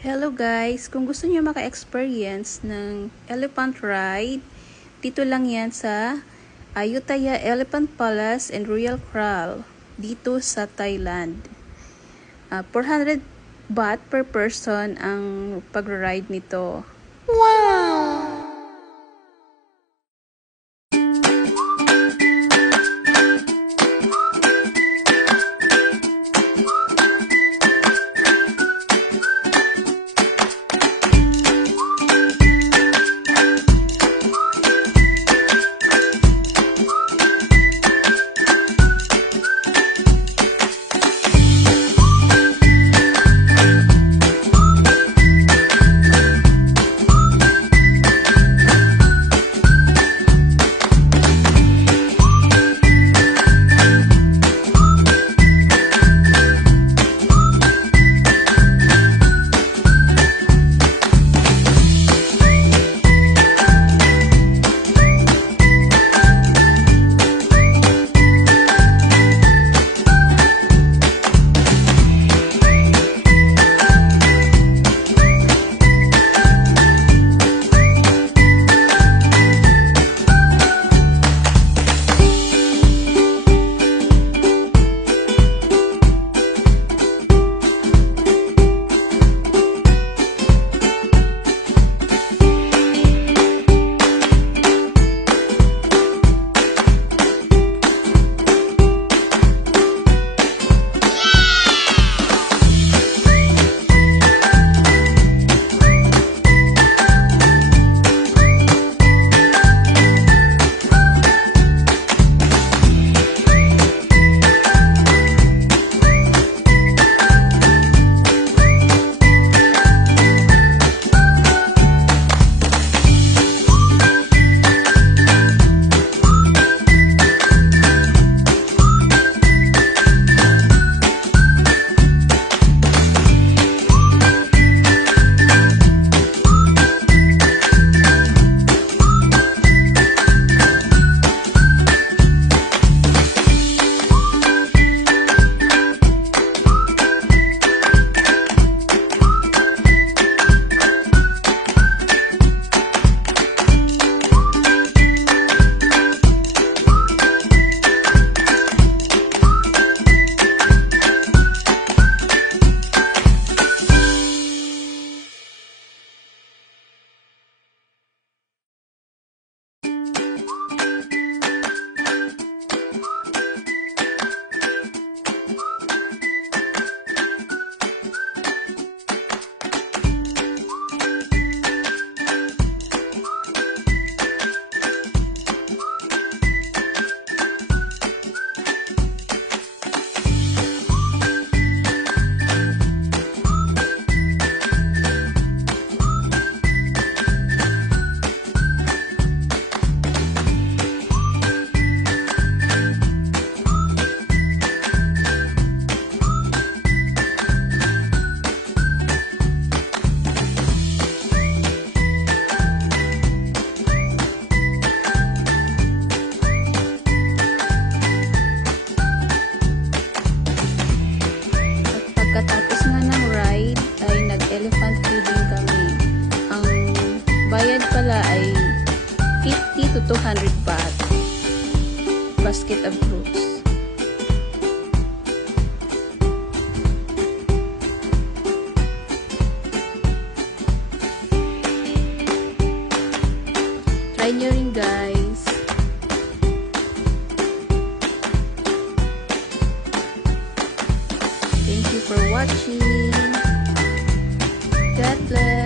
Hello guys! Kung gusto niyo maka-experience ng elephant ride, dito lang yan sa Ayutthaya Elephant Palace and Royal Kraal dito sa Thailand. 400 baht per person ang pag-ride nito. Wow! Pagkatapos nga ng ride ay nag-elephant feeding kami. Ang bayad pala ay 50 to 200 baht. Basket of fruits. Try nyo rin guys. Thank you for watching. God bless.